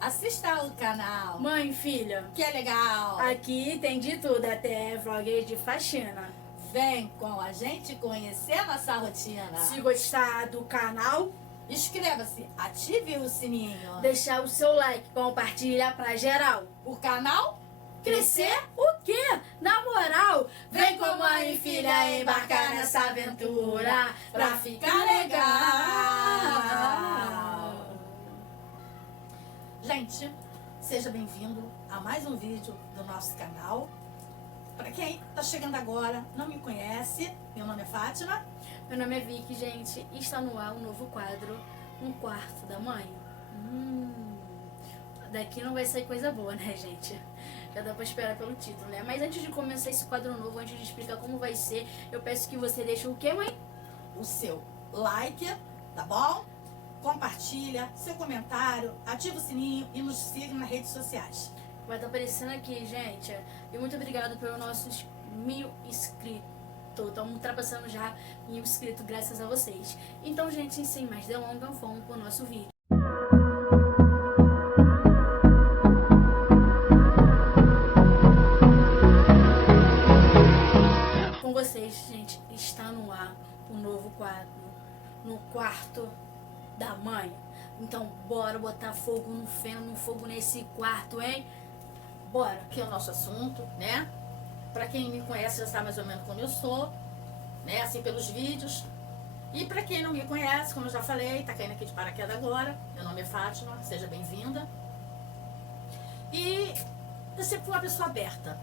Assista o canal. Mãe e filha, Que é legal. aqui tem de tudo, até vlog de faxina. Vem com a gente conhecer nossa rotina. Se gostar do canal, Inscreva-se, ative o sininho. deixar o seu like, compartilha pra geral. O canal Crescer o quê? Na moral, vem com mãe e filha embarcar nessa aventura pra ficar legal. Gente, seja bem-vindo a mais um vídeo do nosso canal. Para quem tá chegando agora, não me conhece, meu nome é Fátima. Meu nome é Vicky, gente, e está no ar um novo quadro, Um Quarto da Mãe. Daqui não vai sair coisa boa, né, gente? Já dá pra esperar pelo título, né? Mas antes de começar esse quadro novo, antes de explicar como vai ser, eu peço que você deixe o quê, mãe? O seu like, tá bom? Compartilha, seu comentário, ativa o sininho e nos siga nas redes sociais. Vai estar aparecendo aqui, gente. E muito obrigado pelos nossos 1000 inscritos. Estamos ultrapassando já 1000 inscritos graças a vocês. Então, gente, sem mais delongas, vamos pro nosso vídeo. Com vocês, gente, está no ar um novo quadro, No Quarto da Mãe. Então, bora botar fogo no feno, no fogo nesse quarto, hein? Bora. Aqui é o nosso assunto, né? Para quem me conhece já sabe mais ou menos como eu sou, né? Assim pelos vídeos. E para quem não me conhece, como eu já falei, tá caindo aqui de paraquedas agora. Meu nome é Fátima, seja bem-vinda. E eu sempre fui uma pessoa aberta,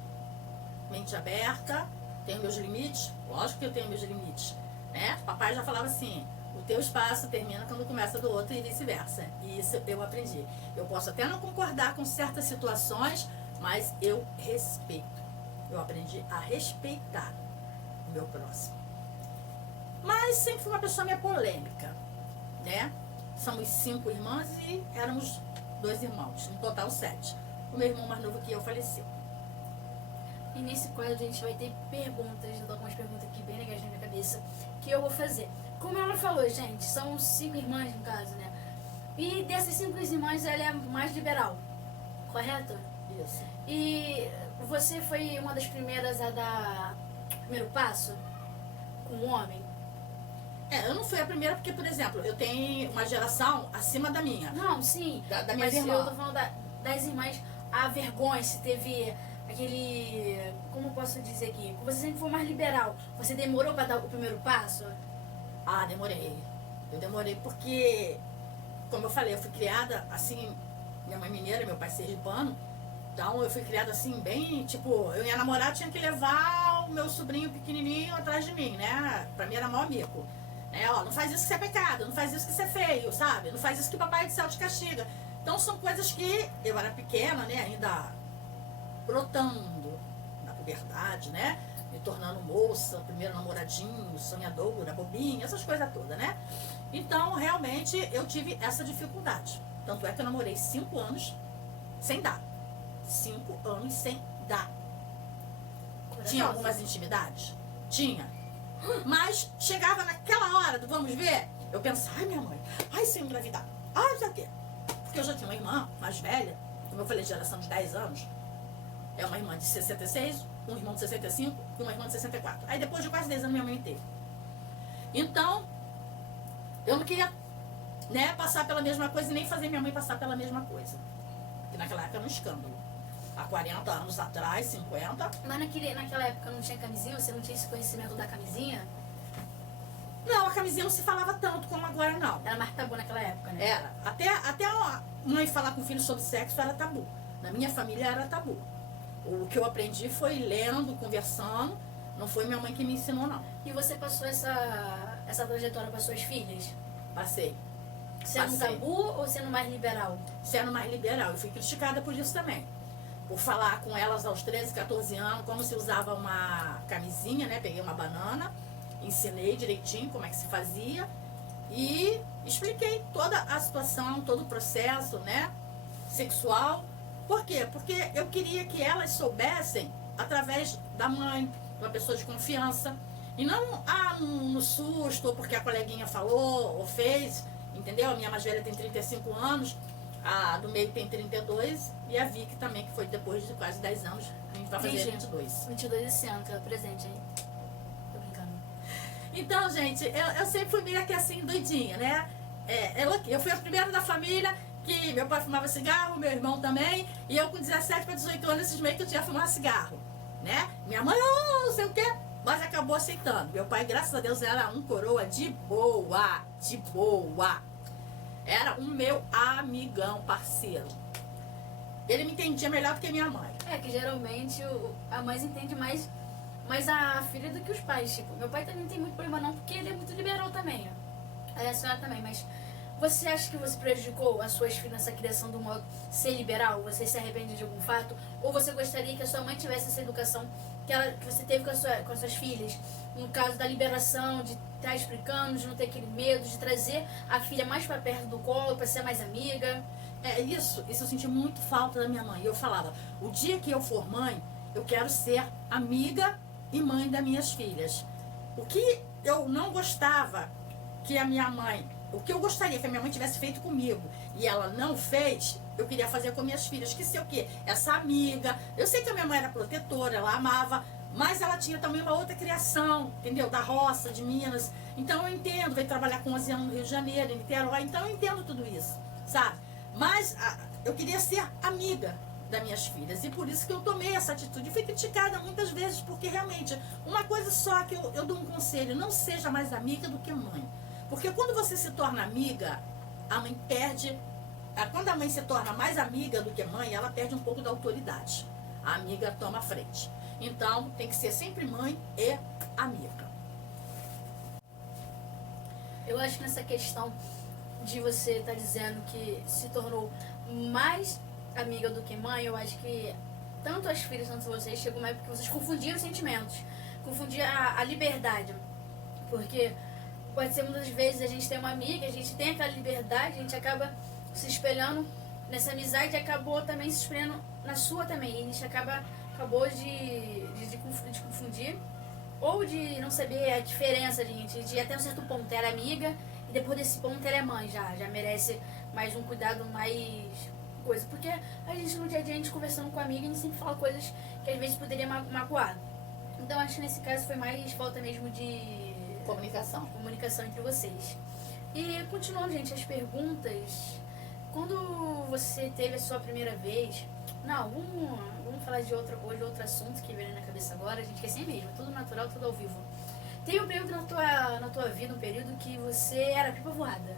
mente aberta, tenho meus limites, lógico que eu tenho meus limites, né? Papai já falava assim: o teu espaço termina quando começa do outro e vice-versa. E isso eu aprendi. Eu posso até não concordar com certas situações, mas eu respeito. Eu aprendi a respeitar o meu próximo. Mas sempre fui uma pessoa meio polêmica, né? Somos 5 irmãs e éramos 2 irmãos, no total 7. O meu irmão mais novo que eu faleceu. E nesse quadro a gente vai ter perguntas, eu tô com algumas perguntas aqui bem legais na minha cabeça, que eu vou fazer. Como ela falou, gente, são 5 irmãs no caso, né? E dessas 5 irmãs ela é a mais liberal, correto? Isso. E você foi uma das primeiras a dar o primeiro passo com o homem? Eu não fui a primeira porque, por exemplo, eu tenho uma geração acima da minha. Não, sim. Da minha mas irmã. eu tô falando das irmãs, a vergonha, se teve aquele... Como eu posso dizer aqui? Você sempre foi mais liberal. Você demorou pra dar o primeiro passo? Ah, demorei. Eu demorei porque, como eu falei, eu fui criada assim, minha mãe mineira, meu pai sergipano. Então eu fui criada assim, bem, tipo, eu ia namorar, tinha que levar o meu sobrinho pequenininho atrás de mim, né? Pra mim era maior mico. Ó, não faz isso que isso é pecado, não faz isso que isso é feio, sabe? Não faz isso que o papai do céu te castiga. Então são coisas que eu era pequena, né? Ainda brotando na puberdade, né? Me tornando moça, primeiro namoradinho, sonhadora, bobinha, essas coisas todas, né? Então, realmente, eu tive essa dificuldade. Tanto é que eu namorei 5 anos sem dar. 5 anos sem dar. Tinha algumas intimidades? Tinha. Mas chegava naquela hora do vamos ver, eu pensava: ai, minha mãe, ai, se eu engravidar, ai, não sei o quê. Porque eu já tinha uma irmã mais velha, como eu falei, de geração de 10 anos. É uma irmã de 66, um irmão de 65 e uma irmã de 64. Aí depois de quase 10 anos minha mãe teve. Então, eu não queria, né, passar pela mesma coisa e nem fazer minha mãe passar pela mesma coisa. Porque naquela época era um escândalo. Há 40 anos atrás, 50. Mas naquela época não tinha camisinha? Você não tinha esse conhecimento da camisinha? Não, a camisinha não se falava tanto como agora, não. Era mais tabu naquela época, né? Era. Até a mãe falar com o filho sobre sexo era tabu. Na minha família era tabu. O que eu aprendi foi lendo, conversando. Não foi minha mãe que me ensinou, não. E você passou essa trajetória para suas filhas? Passei. Sendo tabu ou sendo mais liberal? Sendo mais liberal. Eu fui criticada por isso também. Por falar com elas aos 13, 14 anos, como se usava uma camisinha, né? Peguei uma banana, ensinei direitinho como é que se fazia e expliquei toda a situação, todo o processo, né? Sexual. Por quê? Porque eu queria que elas soubessem através da mãe, uma pessoa de confiança. E não no susto, ou porque a coleguinha falou ou fez, entendeu? A minha mais velha tem 35 anos. A do meio tem 32 e a Vicky também, que foi depois de quase 10 anos. A gente vai fazer 22. 22 esse ano, que é o presente, hein? Tô brincando. Então, gente, eu sempre fui meio que assim, doidinha, né? Eu fui a primeira da família que meu pai fumava cigarro, meu irmão também, e eu com 17 para 18 anos, esses meio que eu tinha fumado cigarro, né? Minha mãe, não sei o quê, mas acabou aceitando. Meu pai, graças a Deus, era um coroa de boa, de boa. Era um meu amigão, parceiro. Ele me entendia melhor do que minha mãe. Que geralmente a mãe entende mais a filha do que os pais. Tipo, meu pai também não tem muito problema não, porque ele é muito liberal também, ó. Aí a senhora também, mas você acha que você prejudicou as suas filhas nessa criação do modo ser liberal? Você se arrepende de algum fato? Ou você gostaria que a sua mãe tivesse essa educação que você teve com as suas filhas? No caso da liberação, de estar explicando, de não ter aquele medo, de trazer a filha mais para perto do colo, para ser mais amiga? Isso eu senti muito falta da minha mãe. Eu falava, o dia que eu for mãe, eu quero ser amiga e mãe das minhas filhas. O que eu não gostava que a minha mãe, o que eu gostaria que a minha mãe tivesse feito comigo e ela não fez, eu queria fazer com minhas filhas, que ser o quê? Essa amiga. Eu sei que a minha mãe era protetora, ela amava, mas ela tinha também uma outra criação, entendeu? Da roça, de Minas. Então eu entendo, veio trabalhar com 11 anos no Rio de Janeiro, em Niterói, então eu entendo tudo isso, sabe? Mas eu queria ser amiga das minhas filhas, e por isso que eu tomei essa atitude. Fui criticada muitas vezes, porque realmente, uma coisa só que eu dou um conselho, não seja mais amiga do que mãe. Porque quando você se torna amiga, a mãe perde. Quando a mãe se torna mais amiga do que mãe, ela perde um pouco da autoridade. A amiga toma a frente. Então, tem que ser sempre mãe e amiga. Eu acho que nessa questão de você estar dizendo que se tornou mais amiga do que mãe, eu acho que tanto as filhas quanto vocês chegou uma época que vocês confundiram os sentimentos, confundiram a liberdade. Porque pode ser muitas vezes a gente tem uma amiga, a gente tem aquela liberdade, a gente acaba se espelhando nessa amizade e acabou também se espelhando na sua também. E a gente acabou de confundir ou de não saber a diferença, gente, de até um certo ponto era amiga e depois desse ponto ela é mãe, já merece mais um cuidado, mais coisa. Porque a gente no dia a dia, a gente conversando com a amiga, a gente sempre fala coisas que às vezes poderia magoar. Então acho que nesse caso foi mais falta mesmo de comunicação entre vocês. E continuando, gente, as perguntas. Quando você teve a sua primeira vez... Não, vamos falar de outro assunto que veio na cabeça agora. A gente quer assim mesmo, tudo natural, tudo ao vivo. Teve um período na tua vida, um período que você era pipa voada,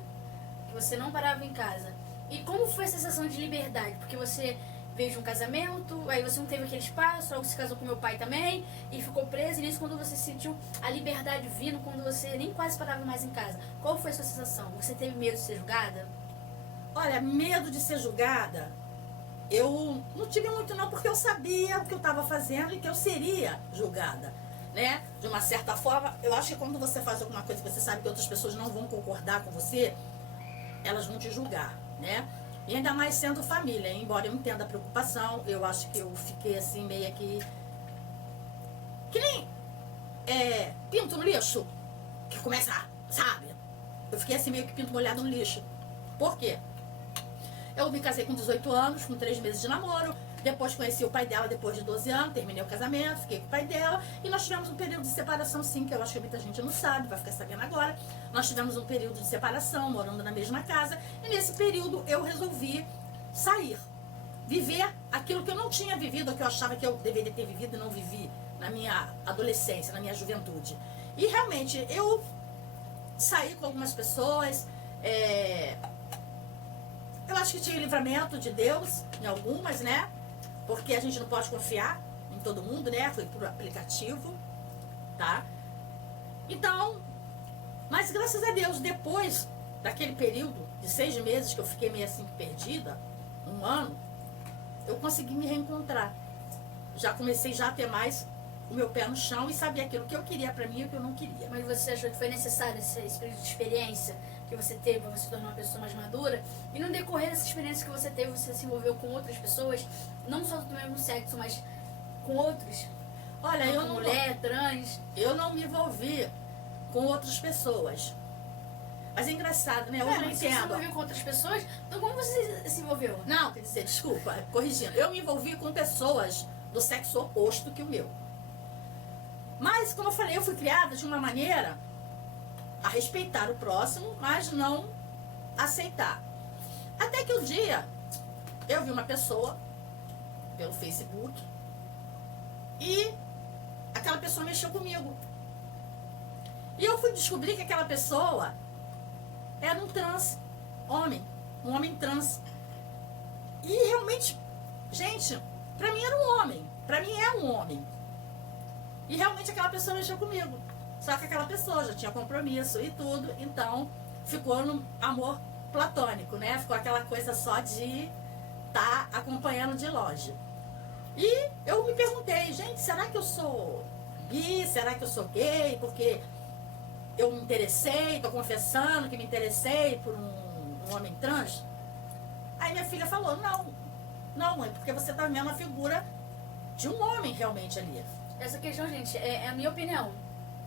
que você não parava em casa. E como foi a sensação de liberdade? Porque você veio de um casamento, aí você não teve aquele espaço, logo se casou com meu pai também, e ficou preso. E nisso, quando você sentiu a liberdade vindo, quando você nem quase parava mais em casa, qual foi a sua sensação? Você teve medo de ser julgada? Olha, medo de ser julgada, eu não tive muito não, porque eu sabia o que eu estava fazendo e que eu seria julgada, né? De uma certa forma, eu acho que quando você faz alguma coisa que você sabe que outras pessoas não vão concordar com você, elas vão te julgar, né? E ainda mais sendo família, embora eu entenda a preocupação, eu acho que eu fiquei assim meio que nem pinto no lixo, que começa, sabe? Eu fiquei assim meio que pinto molhado no lixo. Por quê? Eu me casei com 18 anos, com 3 meses de namoro. Depois conheci o pai dela depois de 12 anos, terminei o casamento, fiquei com o pai dela. E nós tivemos um período de separação, sim, que eu acho que muita gente não sabe, vai ficar sabendo agora. Nós tivemos um período de separação, morando na mesma casa. E nesse período eu resolvi sair, viver aquilo que eu não tinha vivido, ou que eu achava que eu deveria ter vivido e não vivi na minha adolescência, na minha juventude. E realmente eu saí com algumas pessoas, eu acho que tinha livramento de Deus em algumas, né? Porque a gente não pode confiar em todo mundo, né? Foi por aplicativo, tá? Então, mas graças a Deus, depois daquele período de 6 meses que eu fiquei meio assim perdida, 1 ano, eu consegui me reencontrar. Já comecei a ter mais o meu pé no chão e sabia aquilo que eu queria pra mim e o que eu não queria. Mas você achou que foi necessário esse período de experiência que você teve para você se tornar uma pessoa mais madura? E no decorrer dessa experiência que você teve, você se envolveu com outras pessoas, não só do mesmo sexo, mas com outros? Olha, eu não... mulher, trans... Eu não me envolvi com outras pessoas. Mas é engraçado, né? Hoje eu Mas você se entendo. envolveu com outras pessoas, então como você se envolveu? Não, quer dizer, desculpa, corrigindo. Eu me envolvi com pessoas do sexo oposto que o meu. Mas, como eu falei, eu fui criada de uma maneira a respeitar o próximo, mas não aceitar. Até que um dia eu vi uma pessoa pelo Facebook e aquela pessoa mexeu comigo. E eu fui descobrir que aquela pessoa era um trans homem, um homem trans. E realmente, gente, pra mim era um homem, pra mim é um homem. E realmente aquela pessoa mexeu comigo. Só que aquela pessoa já tinha compromisso e tudo, então ficou no amor platônico, né? Ficou aquela coisa só de estar acompanhando de longe. E eu me perguntei, gente, será que eu sou bi? Será que eu sou gay? Porque eu me interessei, tô confessando que me interessei por um homem trans. Aí minha filha falou, não mãe, porque você tá vendo a figura de um homem realmente ali. Essa questão, gente, é a minha opinião.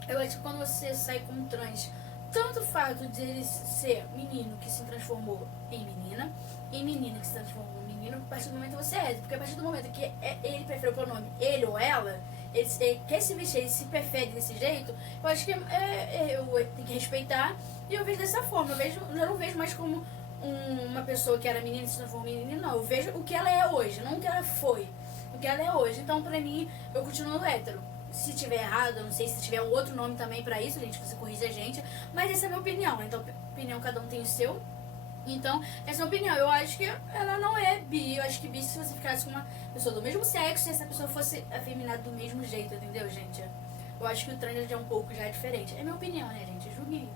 Eu acho que quando você sai com um trans, tanto o fato de ele ser menino que se transformou em menina, e menina que se transformou em menino, a partir do momento que você é. Porque a partir do momento que ele prefere o pronome ele ou ela, ele quer se vestir, ele se prefere desse jeito, eu acho que eu tenho que respeitar. E eu vejo dessa forma. Eu não vejo mais como uma pessoa que era menina e se transformou em menina, não. Eu vejo o que ela é hoje, não o que ela foi. O que ela é hoje. Então, pra mim, eu continuo hétero. Se tiver errado, eu não sei se tiver um outro nome também pra isso, gente, você corrige a gente. Mas essa é a minha opinião. Então, opinião, cada um tem o seu. Então, essa é a minha opinião. Eu acho que ela não é bi. Eu acho que bi, se você ficasse com uma pessoa do mesmo sexo, se essa pessoa fosse afeminada do mesmo jeito, entendeu, gente? Eu acho que o trans já é um pouco já diferente. É minha opinião, né, gente? Julguei.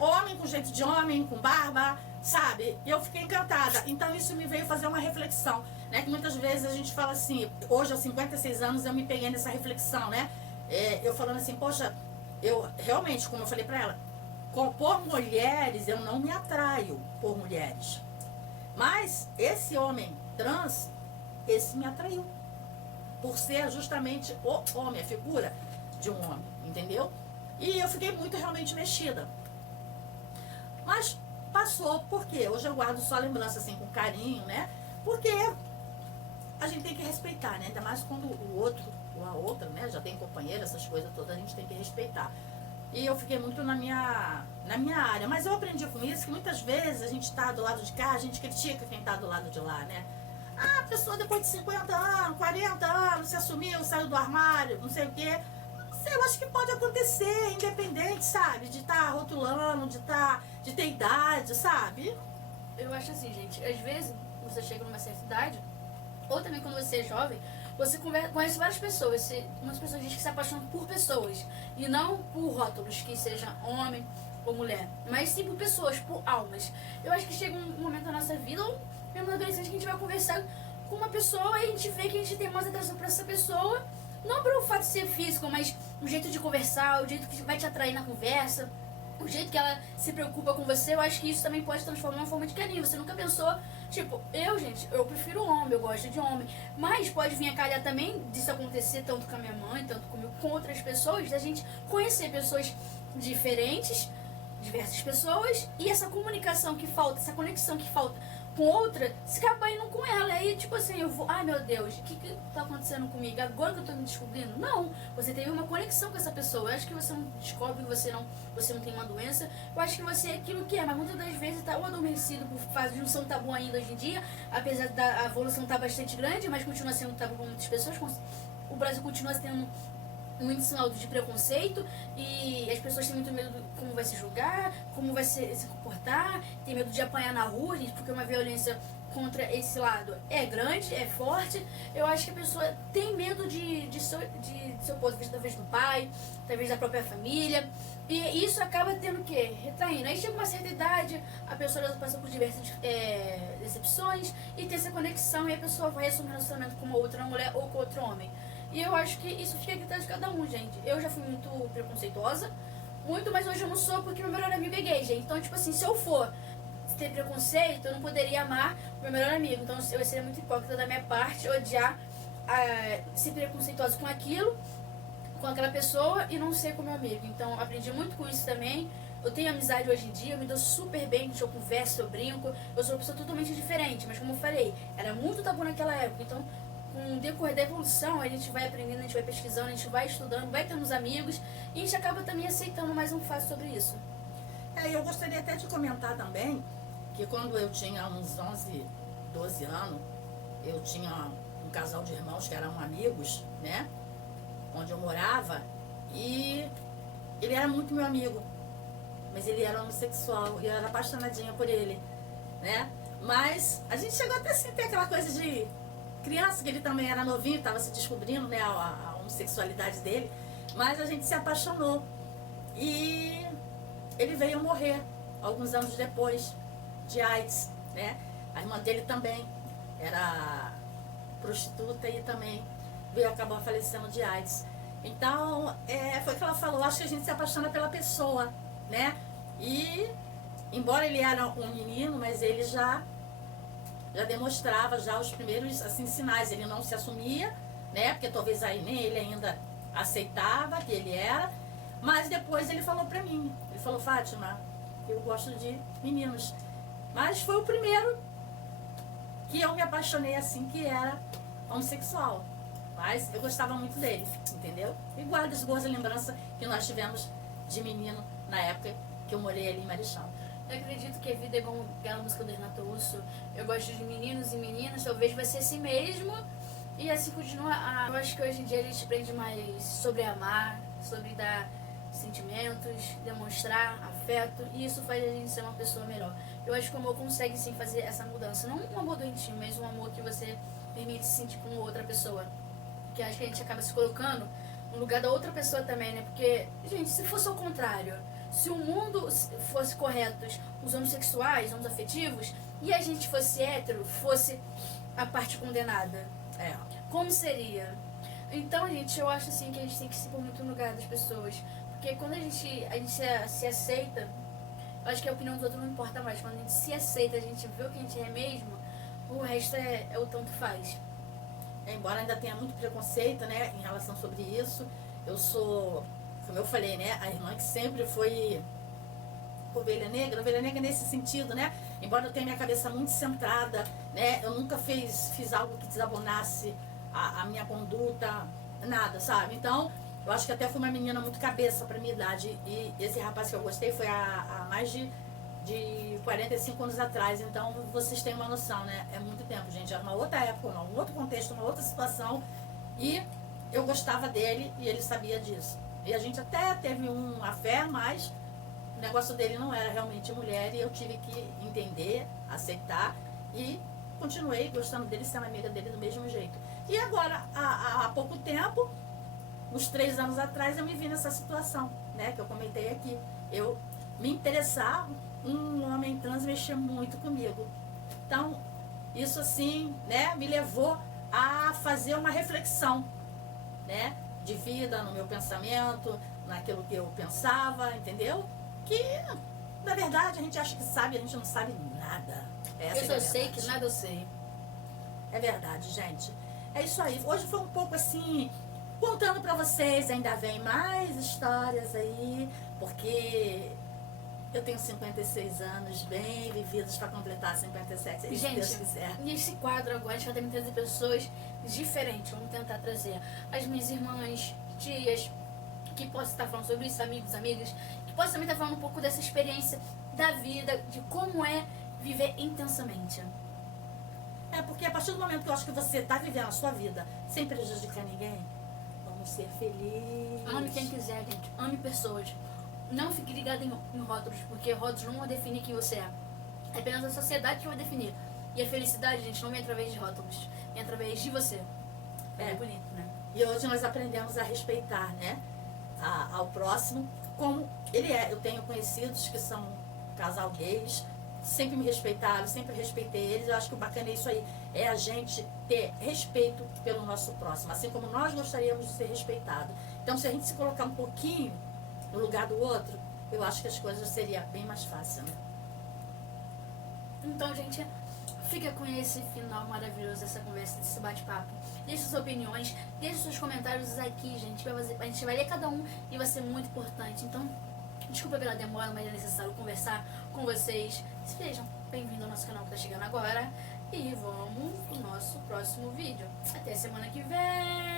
Homem com jeito de homem, com barba, sabe? E eu fiquei encantada. Então isso me veio fazer uma reflexão, né? Que muitas vezes a gente fala assim, hoje aos 56 anos eu me peguei nessa reflexão, né? Eu falando assim, poxa, eu realmente, como eu falei pra ela, por mulheres eu não me atraio por mulheres. Mas esse homem trans, esse me atraiu. Por ser justamente o homem, a figura de um homem, entendeu? E eu fiquei muito realmente mexida. Mas passou, porque hoje eu guardo só lembrança assim com carinho, né? Porque a gente tem que respeitar, né? Ainda mais quando o outro ou a outra, né? Já tem companheiro, essas coisas todas, a gente tem que respeitar. E eu fiquei muito na minha área. Mas eu aprendi com isso que muitas vezes a gente tá do lado de cá, a gente critica quem tá do lado de lá, né? Ah, a pessoa depois de 50 anos, 40 anos, se assumiu, saiu do armário, não sei o quê. Eu acho que pode acontecer, independente, sabe? De estar rotulando, de ter idade, sabe? Eu acho assim, gente, às vezes você chega numa certa idade, ou também quando você é jovem, você conhece várias pessoas. Umas pessoas dizem que se apaixonam por pessoas, e não por rótulos, que seja homem ou mulher, mas sim por pessoas, por almas. Eu acho que chega um momento da nossa vida, ou mesmo na adolescência, que a gente vai conversar com uma pessoa e a gente vê que a gente tem mais atração por essa pessoa, não pelo fato de ser físico, mas o jeito de conversar, o jeito que vai te atrair na conversa, o jeito que ela se preocupa com você. Eu acho que isso também pode transformar uma forma de carinho. Você nunca pensou, tipo, eu prefiro homem, eu gosto de homem. Mas pode vir a calhar também disso acontecer tanto com a minha mãe, tanto comigo, com outras pessoas, da gente conhecer pessoas diferentes, diversas pessoas, e essa comunicação que falta, essa conexão que falta com outra, se acabar indo com ela. Aí, tipo assim, eu vou, ai meu Deus, o que tá acontecendo comigo? Agora que eu tô me descobrindo? Não, você teve uma conexão com essa pessoa. Eu acho que você não descobre que você não tem uma doença. Eu acho que você é aquilo que é, mas muitas das vezes tá ou adormecido por fase de junção tabu ainda hoje em dia, apesar da evolução estar bastante grande, mas continua sendo tabu para muitas pessoas. O Brasil continua tendo um índice alto de preconceito, e as pessoas têm muito medo de como vai se julgar, como vai se comportar, tem medo de apanhar na rua, gente, porque uma violência contra esse lado é grande, é forte. Eu acho que a pessoa tem medo de se opor, talvez do pai, talvez da própria família, e isso acaba tendo o quê? Retraindo. Aí chega uma certa idade, a pessoa já passa por diversas decepções, e tem essa conexão, e a pessoa vai assumir um relacionamento com uma outra mulher ou com outro homem. E eu acho que isso fica a critério de cada um, gente. Eu já fui muito preconceituosa, mas hoje eu não sou, porque meu melhor amigo é gay, gente. Então, tipo assim, se eu for ter preconceito, eu não poderia amar meu melhor amigo. Então, eu seria muito hipócrita da minha parte odiar, ser preconceituosa com aquilo, com aquela pessoa, e não ser com meu amigo. Então, aprendi muito com isso também. Eu tenho amizade hoje em dia, eu me dou super bem, eu converso, eu brinco. Eu sou uma pessoa totalmente diferente, mas como eu falei, era muito tabu naquela época. Então, com o decorrer da evolução, a gente vai aprendendo, a gente vai pesquisando, a gente vai estudando, vai tendo os amigos. E a gente acaba também aceitando mais um fato sobre isso. Eu gostaria até de comentar também que quando eu tinha uns 11, 12 anos, eu tinha um casal de irmãos que eram amigos, né? Onde eu morava, e ele era muito meu amigo, mas ele era homossexual e eu era apaixonadinha por ele, né? Mas a gente chegou até assim, ter aquela coisa de criança, que ele também era novinho, estava se descobrindo, né, a homossexualidade dele, mas a gente se apaixonou. E ele veio morrer alguns anos depois de AIDS, né? A irmã dele também era prostituta e também veio acabar falecendo de AIDS. Então, foi o que ela falou, acho que a gente se apaixona pela pessoa, né? E, embora ele era um menino, mas ele já demonstrava já os primeiros, assim, sinais. Ele não se assumia, né? Porque talvez aí nem ele ainda aceitava que ele era. Mas depois ele falou pra mim, ele falou: Fátima, eu gosto de meninos. Mas foi o primeiro que eu me apaixonei assim, que era homossexual. Mas eu gostava muito dele, entendeu? E guardo as boas lembranças que nós tivemos de menino na época que eu morei ali em Marechal. Eu acredito que a vida é como aquela música do Renato Russo. Eu gosto de meninos e meninas, talvez vai ser assim mesmo. E assim continua. Eu acho que hoje em dia a gente aprende mais sobre amar, sobre dar sentimentos, demonstrar afeto. E isso faz a gente ser uma pessoa melhor. Eu acho que o amor consegue sim fazer essa mudança. Não um amor doentio, mas um amor que você permite se sentir com outra pessoa. Que acho que a gente acaba se colocando no lugar da outra pessoa também, né? Porque, gente, se fosse ao contrário, se o mundo fosse correto, os homossexuais, homoafetivos, e a gente fosse hétero, fosse a parte condenada, como seria? Então, gente, eu acho assim que a gente tem que se pôr muito no lugar das pessoas. Porque quando a gente se aceita, eu acho que a opinião dos outros não importa mais. Quando a gente se aceita, a gente vê o que a gente é mesmo, o resto é o tanto faz. Embora ainda tenha muito preconceito, né, em relação sobre isso, eu sou, como eu falei, né, a irmã que sempre foi ovelha negra nesse sentido, né, embora eu tenha minha cabeça muito centrada, né, eu nunca fiz algo que desabonasse a minha conduta, nada, sabe? Então, eu acho que até fui uma menina muito cabeça pra minha idade, e esse rapaz que eu gostei foi há mais de 45 anos atrás. Então vocês têm uma noção, né? É muito tempo, gente. Era uma outra época, um outro contexto, uma outra situação. E eu gostava dele e ele sabia disso. E a gente até teve uma fé, mas o negócio dele não era realmente mulher. E eu tive que entender, aceitar. E continuei gostando dele, sendo amiga dele do mesmo jeito. E agora, há pouco tempo, uns 3 anos atrás, eu me vi nessa situação, né? Que eu comentei aqui. Eu me interessar, um homem trans mexer muito comigo. Então, isso assim, né, me levou a fazer uma reflexão, né, de vida, no meu pensamento, naquilo que eu pensava, entendeu? Que, na verdade, a gente acha que sabe, a gente não sabe nada. Eu só sei que nada eu sei. É verdade, gente. É isso aí. Hoje foi um pouco assim, contando pra vocês, ainda vem mais histórias aí, porque eu tenho 56 anos, bem vividos para completar 57, se Deus quiser. Nesse quadro agora a gente vai ter que trazer pessoas diferentes. Vamos tentar trazer as minhas irmãs, tias, que possam estar falando sobre isso, amigos, amigas, que possam também estar falando um pouco dessa experiência da vida, de como é viver intensamente. Porque a partir do momento que eu acho que você está vivendo a sua vida sem prejudicar ninguém, vamos ser felizes. Ame quem quiser, gente. Ame pessoas. Não fique ligado em rótulos, porque rótulos não vão definir quem você é. É apenas a sociedade que vai definir. E a felicidade, gente, não vem através de rótulos, vem através de você. É bonito, né? E hoje nós aprendemos a respeitar, né, ao próximo como ele é. Eu tenho conhecidos que são casal gays, sempre me respeitaram, sempre respeitei eles. Eu acho que o bacana é isso aí, é a gente ter respeito pelo nosso próximo, assim como nós gostaríamos de ser respeitados. Então, se a gente se colocar um pouquinho no lugar do outro, eu acho que as coisas seriam bem mais fáceis, né? Então, gente, fica com esse final maravilhoso dessa conversa, desse bate-papo. Deixe suas opiniões, deixe seus comentários aqui, gente. A gente vai ler cada um e vai ser muito importante. Então, Desculpa pela demora, mas é necessário conversar com vocês. Sejam bem-vindos ao nosso canal que tá chegando agora. E vamos pro nosso próximo vídeo. Até semana que vem!